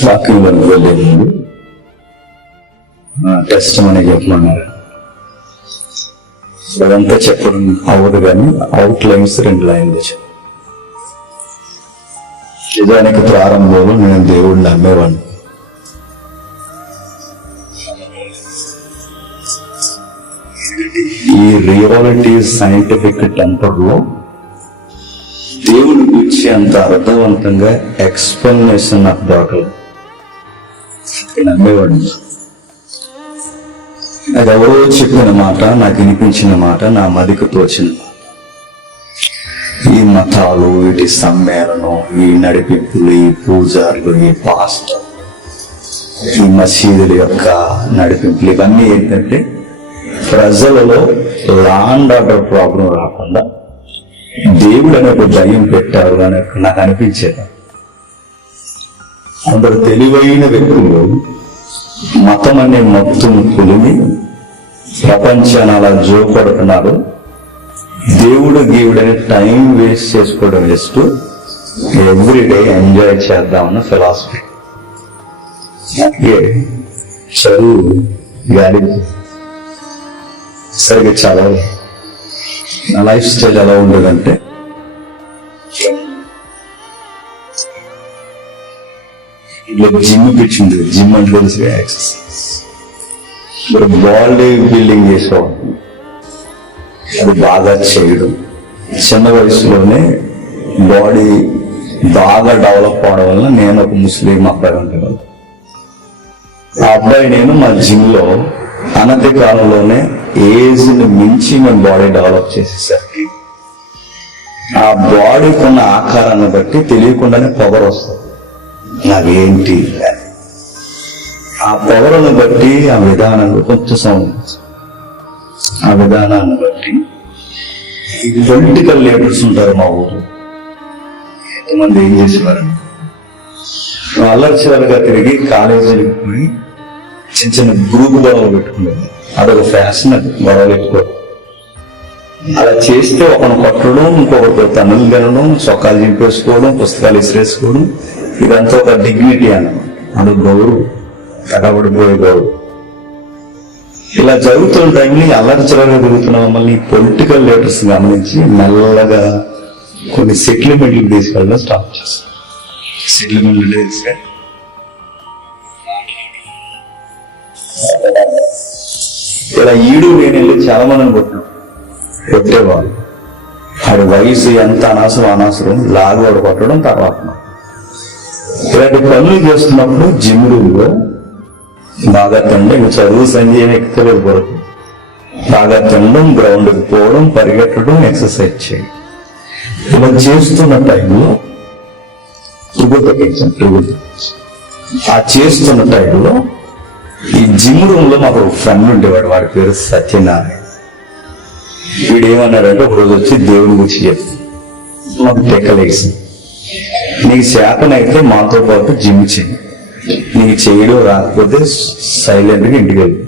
వాక్యంలోకి వెళ్ళే ముందు టెస్ట్ మనీ చెప్పమన్నారు. అదంతా చెప్పడం అవ్వదు, కానీ అవుట్ లైన్స్ 2 లైన్లు చెప్పు. నిజానికి ప్రారంభంలో నేను దేవుడిని నమ్మేవాడిని. ఈ రియాలిటీ సైంటిఫిక్ టెంపర్ లో దేవుడి గురించి అంత అర్థవంతంగా ఎక్స్ప్లెనేషన్ నాకు దొరకలేదు. నమ్మేవాడిని. నాకు ఎవరో చెప్పిన మాట, నాకు వినిపించిన మాట, నా మదికి తోచిన మాట. ఈ మతాలు, వీటి సమ్మేళనం, ఈ నడిపింపులు, ఈ పూజారులు, ఈ పాస్టర్, ఈ మసీదుల యొక్క నడిపింపులు, ఇవన్నీ ఏంటంటే ప్రజలలో లాండ్ ఆర్డర్ ప్రాబ్లం రాకుండా దేవుడు అనే ఒక భయం పెట్టారు అని నాకు అనిపించేది. అందరు తెలివైన వ్యక్తులు మతం అనే మత్తును పులిమి ప్రపంచాన్ని అలా జోపడుతున్నారు. దేవుడు గీవుడని టైం వేస్ట్ చేసుకోవడం వేస్ట్, ఎవ్రీడే ఎంజాయ్ చేద్దామన్న ఫిలాసఫీ. చదువు గాలి సరిగ్గా చదవాలి. నా లైఫ్ స్టైల్ ఎలా ఉండేదంటే, జిమ్ పిచ్చింది. జిమ్ అంటే తెలుసు, ఎక్సర్సైజ్. ఇప్పుడు బాడీ బిల్డింగ్ చేసేవాడు, అది బాగా చేయడం. చిన్న వయసులోనే బాడీ బాగా డెవలప్ అవడం వల్ల నేను ఒక ముస్లిం అబ్బాయి ఉండేవాడు. ఆ అబ్బాయి నేను మా జిమ్ లో అనతి కాలంలోనే ఏజ్ ని మించి మేము బాడీ డెవలప్ చేసేసరికి ఆ బాడీకి ఉన్న ఆకారాన్ని బట్టి తెలియకుండానే పొగరు వస్తుంది. నాకేంటి ఆ పొగరును బట్టి, ఆ విధానాన్ని కొంచెం సౌండ్, ఆ విధానాన్ని బట్టి ఈ పొలిటికల్ లీడర్స్ ఉంటారు మా ఊరు. ఎంతమంది ఏం చేసేవారండి, అల్లర్చివరగా తిరిగి కాలేజీలకు పోయి చిన్న చిన్న గ్రూప్ గొడవలు పెట్టుకునేది. అదొక ఫ్యాషన్, గొడవలు ఎక్కువ. అలా చేస్తే ఒకను కొట్టడం, ఇంకొకరితో తన్నులు తినడం, చొక్కాలు చింపేసుకోవడం, పుస్తకాలు ఇసిరేసుకోవడం, ఇదంతా ఒక డిగ్నిటీ అన్నమాట. అది గౌరవం, కడబడిపోయే గౌరవం. ఇలా జరుగుతున్న టైంలో అల్లరిచలగా తిరుగుతున్న మమ్మల్ని పొలిటికల్ లీడర్స్ గమనించి మెల్లగా కొన్ని సెటిల్మెంట్లకు తీసుకెళ్ళడం స్టార్ట్ చేస్తాం. సెటిల్మెంట్లు తీసుకెళ్ళి ఇలా ఈడు వేణిళ్ళు చాలా మందిని కొట్టేవాళ్ళు. ఆడి వయసు ఎంత అనవసరం లాగోడు కొట్టడం. తర్వాత ఇలాంటి పనులు చేస్తున్నప్పుడు జిమ్ రూమ్లో బాగా తినడం, ఇంక చదువు సంజయ్ ఎక్కలేదు కొరకు బాగా తినడం, గ్రౌండ్కి పోవడం, పరిగెట్టడం, ఎక్సర్సైజ్ చేయడం. ఇలా చేస్తున్న టైంలో ఆ చేస్తున్న టైంలో ఈ జిమ్ రూమ్ లో మాకు ఒక ఫ్రెండ్ ఉండేవాడు, వాడి పేరు సత్యనారాయణ. వీడు ఏమన్నాడంటే, ఒక రోజు వచ్చి దేవుని గురించి చెప్తాను. మాకు టెక్కలేసి, నీకు చేతనైతే మాతో పాటు జిమ్ చేయి, నీకు చేయడం రాకపోతే సైలెంట్ గా ఇంటికి వెళ్ళి.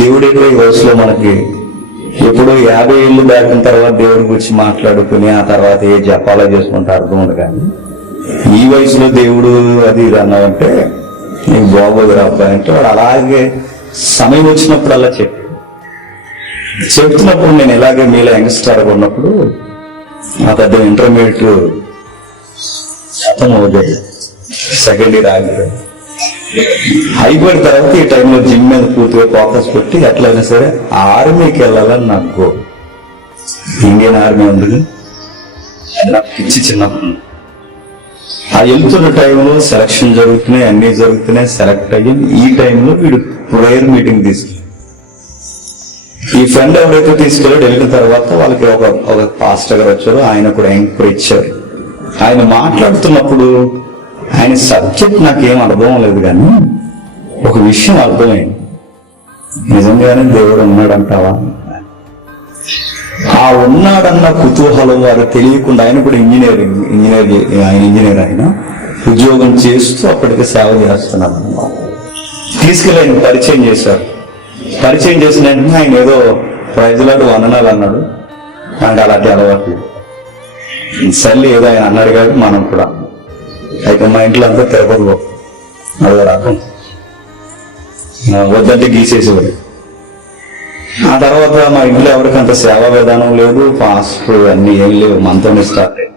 దేవుడైతే ఈ వయసులో మనకి ఎప్పుడో 50 ఏళ్ళు దాటిన తర్వాత దేవుడి గురించి మాట్లాడుకుని ఆ తర్వాత ఏ జపాలా చేసుకుంటే అర్థం ఉంది. కానీ ఈ వయసులో దేవుడు అది ఇది అన్నావంటే నీకు బాగోదురా అబ్బాయి అంటే, వాడు అలాగే సమయం వచ్చినప్పుడు అలా చెప్తున్నప్పుడు నేను ఇలాగే మీలో యంగ్స్టర్ ఉన్నప్పుడు మా పెద్ద ఇంటర్మీడియట్ అవుతుంది, సెకండ్ ఇయర్ ఆగిపోయింది. అయిపోయిన తర్వాత ఈ టైంలో జిమ్ మీద పూర్తిగా ఫోకస్ పెట్టి ఎట్లయినా సరే ఆర్మీకి వెళ్ళాలని నాకు గోల్. ఇండియన్ ఆర్మీ ఉంది, నాకు పిచ్చి చిన్నప్పుడు. ఆ వెళ్తున్న టైంలో సెలక్షన్ జరుగుతున్నాయి, అన్ని జరుగుతున్నాయి, సెలెక్ట్ అయ్యాం. ఈ టైంలో వీడు ప్రేయర్ మీటింగ్ తీసుకెళ్ళి, ఈ ఫ్రెండ్ ఎవరైతే తీసుకెళ్ళాడు, వెళ్ళిన తర్వాత వాళ్ళకి ఒక పాస్టర్ గారు వచ్చారు, ఆయన కూడా ఎంకరేజ్ ఇచ్చారు. ఆయన మాట్లాడుతున్నప్పుడు ఆయన సబ్జెక్ట్ నాకేం అర్థం లేదు, కానీ ఒక విషయం అర్థమైంది. నిజంగానే దేవుడు ఉన్నాడంటావా? ఆ ఉన్నాడన్న కుతూహలం వారు తెలియకుండా, ఆయన కూడా ఇంజనీర్ ఆయన ఉద్యోగం చేస్తూ అప్పటికి సేవ చేస్తున్నాడు. తీసుకెళ్ళి ఆయన పరిచయం చేశారు. పరిచయం చేసిన వెంటనే ఆయన ఏదో ప్రైజ్లాంటి వందనాలు అన్నాడు. నాకు అలాంటి అలవాటు సల్లి ఏదో ఆయన అన్నాడు కాబట్టి మనం కూడా అయితే మా ఇంట్లో అంతా తిరుపతిలో అదో రకం. వద్దంటే గీసేసేవాడు. ఆ తర్వాత మా ఇంట్లో ఎవరికి అంత సేవా విధానం లేదు, ఫాస్ట్ అన్ని ఏం లేవు, మనతోనే స్టార్ట్ అయ్యి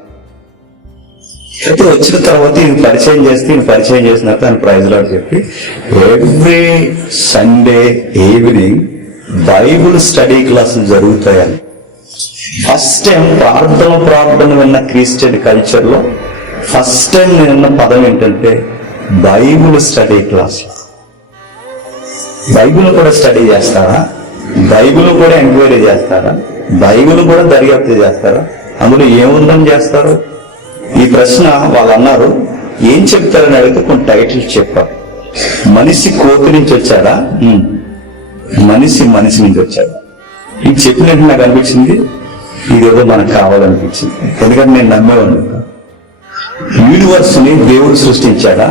అయితే వచ్చిన తర్వాత ఈయన పరిచయం చేసిన తర్వాత ఆయన ప్రైజ్ లాట్ చెప్పి every Sunday evening Bible study క్లాసులు జరుగుతాయని ఫస్ట్ టైం ప్రార్థన విన్న క్రిస్టియన్ కల్చర్ లో ఫస్ట్ టైం నేను విన్న పదం ఏంటంటే బైబుల్ స్టడీ క్లాస్. బైబిల్ కూడా స్టడీ చేస్తారా? బైబిల్ కూడా ఎంక్వైరీ చేస్తారా? బైబిల్ కూడా దర్యాప్తు చేస్తారా? అందులో ఏముందని చేస్తారు? ఈ ప్రశ్న వాళ్ళు అన్నారు. ఏం చెప్తారని అడిగితే కొన్ని టైటిల్స్ చెప్పారు. మనిషి కోతి నుంచి వచ్చాడా, మనిషి నుంచి వచ్చాడా? ఇది చెప్పినట్టు నాకు అనిపించింది ఇదేదో మనకు కావాలనిపించింది. ఎందుకంటే నేను నమ్మేవాడిని. యూనివర్స్ ని దేవుడు సృష్టించాడా?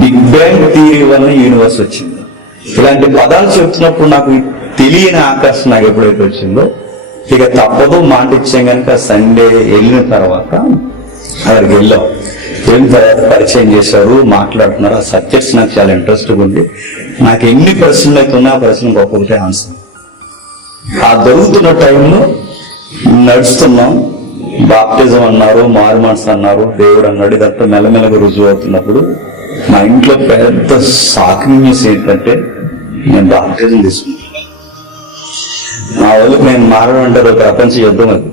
బిగ్ బ్యాంగ్ థియరీ వల్ల యూనివర్స్ వచ్చింది. ఇలాంటి పదాలు చెప్తున్నప్పుడు నాకు తెలియని ఆకర్షణ నాకు ఎప్పుడైతే వచ్చిందో ఇక తప్పదు, మాట ఇచ్చాం కనుక సండే వెళ్ళిన తర్వాత అక్కడికి వెళ్ళిన తర్వాత పరిచయం చేశారు, మాట్లాడుతున్నారు. ఆ సబ్జెక్ట్స్ నాకు చాలా ఇంట్రెస్ట్గా ఉంది. నాకు ఎన్ని ప్రశ్నలు అయితే ఉన్నా ఆ ప్రశ్నకు ఒక్కొక్కటే ఆన్సర్. ఆ జరుగుతున్న టైంలో నడుస్తున్నాం, బాప్టిజం అన్నారు, మారు మనసు అన్నారు, దేవుడు అన్నాడు. ఇదంతా మెల్లమెల్లగా రుజువు అవుతున్నప్పుడు మా ఇంట్లో పెద్ద షాకింగ్ న్యూస్ ఏంటంటే నేను బాప్టిజం తీసుకున్నాను. మా వాళ్ళకి నేను మారడం అంటే ఒక ప్రపంచ యుద్ధం అది.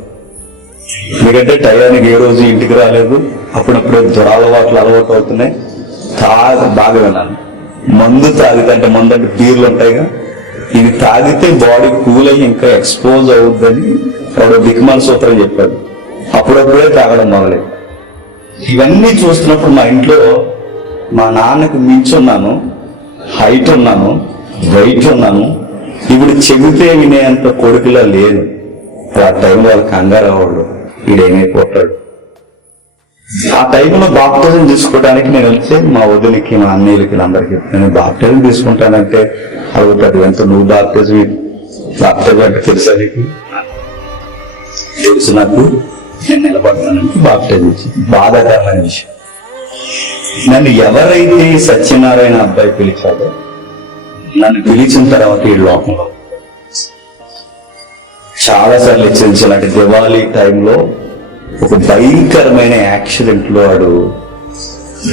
ఎందుకంటే టయానికి ఏ రోజు ఇంటికి రాలేదు, అప్పుడప్పుడే దురలవాట్లు అలవాటు అవుతున్నాయి. బాగా విన్నాను. మందు తాగితే అంటే మందు అంటే బీర్లు ఉంటాయిగా, ఇది తాగితే బాడీ కూల్ అయ్యి ఇంకా ఎక్స్పోజ్ అవుద్దని ఒక దిక్మాల సూత్రం చెప్పాడు. అప్పుడప్పుడే తాగడం మొదలైంది. ఇవన్నీ చూస్తున్నప్పుడు మా ఇంట్లో మా నాన్నకు మించున్నాను, హైట్ ఉన్నాను, వెయిట్ ఉన్నాను. ఇప్పుడు చెబితే వినేంత కొడుకులా లేదు. ఆ టైంలో వాళ్ళ కంగారు అవ్వడు, వీడేమైపోతాడు. ఆ టైంలో బాప్టిజం తీసుకోవడానికి నేను వెళ్తే మా వదిలికి, మా అన్నయ్యలకి, అందరికి నేను బాప్టిజం తీసుకుంటానంటే అడుగుతాడు, ఎంత నువ్వు బాప్టిజం అంటే తెలుసా నీకు? తెలుసు నాకు, నేను నిలబడతానంటే బాప్టిజం ఇచ్చి. బాధాకరమైన విషయం, నన్ను ఎవరైతే సత్యనారాయణ అబ్బాయి పిలిచాడో, నన్ను పిలిచిన తర్వాత ఈ లోకంలో చాలాసార్లు హెచ్చరించాను. ఇలాంటి దివాళీ టైంలో ఒక భయంకరమైన యాక్సిడెంట్ లో వాడు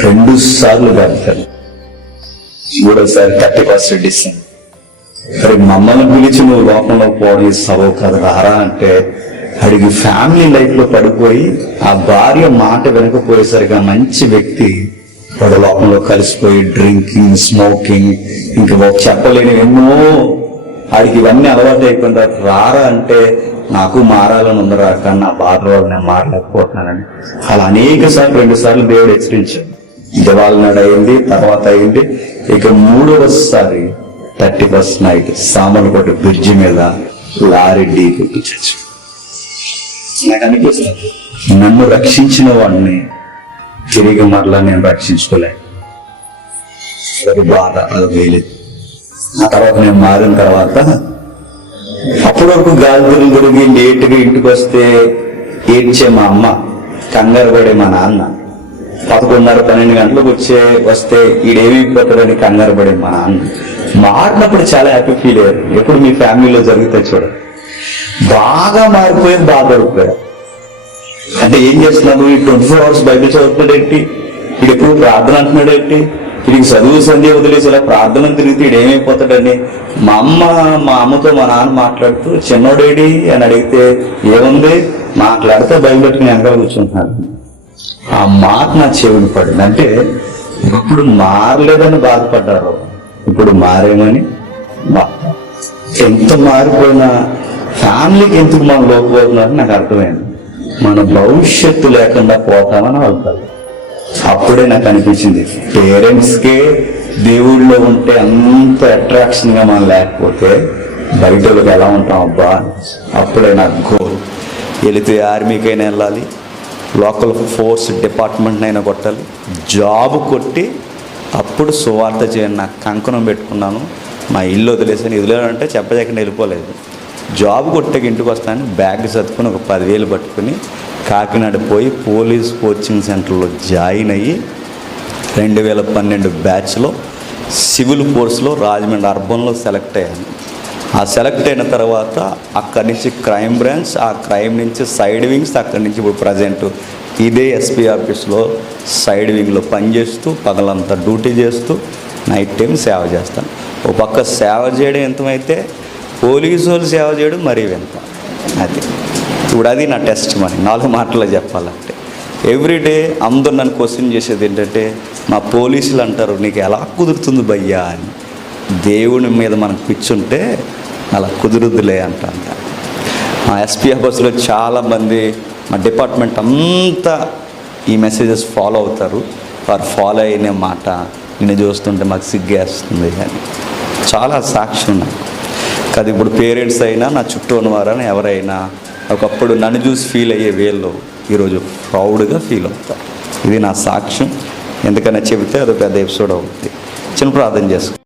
2 సార్లు కాదుతాడు. 3వసారి 31 డిసెంబర్. మరి మమ్మల్ని పిలిచి నువ్వు లోకంలో పోవడం సవో కదా రారా అంటే అడిగి ఫ్యామిలీ లైఫ్ లో పడిపోయి ఆ భార్య మాట వెనకపోయేసరిగా మంచి వ్యక్తి వాడు లోకంలో కలిసిపోయి డ్రింకింగ్, స్మోకింగ్, ఇంకా చెప్పలేని ఎన్నో ఆడికి ఇవన్నీ అలవాటు అయిపోయిన తర్వాత రారా అంటే నాకు మారాలని ఉందరా, కానీ నా బాధ వల్ల నేను మారలేకపోతున్నానని అలా అనేక సార్లు 2 సార్లు దేవుడు హెచ్చరించాడు. దివాళి నాడు అయింది, తర్వాత అయింది. ఇక 3వసారి 31st నైట్ సామర్లకోట బ్రిడ్జి మీద లారీ ఢీ కొట్టి చచ్చి. నాకు అనిపిస్తుంది నన్ను రక్షించిన వాడిని తిరిగి మరలా నేను రక్షించుకోలేను. అది బాధ, అది వేయలేదు. ఆ తర్వాత నేను మారిన తర్వాత అప్పుడప్పుడు గాలిదులు గుడికి లేటుగా ఇంటికి వస్తే ఏడ్చే మా అమ్మ, కంగారు పడే మా నాన్న, 11:30, 12 గంటలకు వస్తే ఈడేమైపోతాడని కంగారు పడే మా నాన్న. మారినప్పుడు చాలా హ్యాపీ ఫీల్ అయ్యారు. ఎప్పుడు మీ ఫ్యామిలీలో జరిగితే చూడండి. బాగా మారిపోయి బాగా పడిపోయారు. అంటే ఏం చేస్తున్నాడు, ఈ 24 hours బైబిల్ చదువుతున్నాడేంటి, వీడు ఎప్పుడు ప్రార్థన అంటున్నాడేంటి, వీడికి చదువు సంధ్య వదిలేసి ఇలా ప్రార్థన తిరిగితే వీడు ఏమైపోతాడని మా అమ్మతో మా నాన్న మాట్లాడుతూ చిన్నోడేడి అని అడిగితే ఏముంది మాట్లాడితే బైబిల్ పెట్టుకుని వెనకాల కూర్చుంటున్నాడు. ఆ మాట నా చెవిని పడింది. అంటే ఇప్పుడు మారలేదని బాధపడ్డారు, ఇప్పుడు మారేమని. ఎంత మారిపోయినా ఫ్యామిలీకి ఎందుకు మనం లోకపోతున్నారని నాకు అర్థమైంది. మన భవిష్యత్తు లేకుండా పోతామని వెళ్తారు. అప్పుడే నాకు అనిపించింది పేరెంట్స్కే దేవుళ్ళలో ఉంటే అంత అట్రాక్షన్ గా మనం లేకపోతే బయటలోకి ఎలా ఉంటాం అబ్బా. అప్పుడే నాకు గోల్. వెళితే ఆర్మీకైనా వెళ్ళాలి, లోకల్ ఫోర్స్ డిపార్ట్మెంట్ అయినా కొట్టాలి, జాబ్ కొట్టి అప్పుడు సువార్త చేయండి. నాకు కంకణం పెట్టుకున్నాను, మా ఇల్లు వదిలేసాను. వదిలేదంటే చెప్పలేకుండా వెళ్ళిపోలేదు. జాబ్ కొట్టాక ఇంటికి వస్తాను, బ్యాగ్ చదువుకుని ఒక 10,000 పట్టుకుని కాకినాడ పోయి పోలీస్ కోచింగ్ సెంటర్లో జాయిన్ అయ్యి 2012 బ్యాచ్లో సివిల్ ఫోర్స్లో రాజమండ్రి అర్బన్లో సెలెక్ట్ అయ్యాను. ఆ సెలెక్ట్ అయిన తర్వాత అక్కడి నుంచి క్రైమ్ బ్రాంచ్, ఆ క్రైమ్ నుంచి సైడ్ వింగ్స్, అక్కడి నుంచి ఇప్పుడు ప్రజెంట్ ఇదే ఎస్పీ ఆఫీస్లో సైడ్ వింగ్లో పనిచేస్తూ పగలంతా డ్యూటీ చేస్తూ నైట్ టైం సేవ చేస్తాను. ఒక పక్క సేవ చేయడం ఎంతమైతే పోలీసు వాళ్ళు సేవ చేయడం మరీ వింత. అది ఇప్పుడు అది నా టెస్ట్. మరి 4 మాటల్లో చెప్పాలంటే ఎవ్రీడే అందరూ నన్ను క్వశ్చన్ చేసేది ఏంటంటే, మా పోలీసులు అంటారు నీకు ఎలా కుదురుతుంది భయ్యా అని. దేవుని మీద మనం కూర్చుంటే అలా కుదురుద్దులే అంటాను. మా ఎస్పీ ఆఫీస్లో చాలామంది మా డిపార్ట్మెంట్ అంతా ఈ మెసేజెస్ ఫాలో అవుతారు. వారు ఫాలో అయిన మాట నిన్ను చూస్తుంటే మాకు సిగ్గేస్తుంది అని చాలా సాక్ష్యం నాకు. కాదు ఇప్పుడు పేరెంట్స్ అయినా నా చుట్టూ ఉన్నవారైనా ఎవరైనా ఒకప్పుడు నన్ను చూసి ఫీల్ అయ్యే వేళ్ళు ఈరోజు ప్రౌడ్గా ఫీల్ అవుతారు. ఇది నా సాక్ష్యం. ఎందుకన్నా చెబితే అది పెద్ద ఎపిసోడ్ అవుతుంది. చిన్న ప్రార్థన చేసుకో.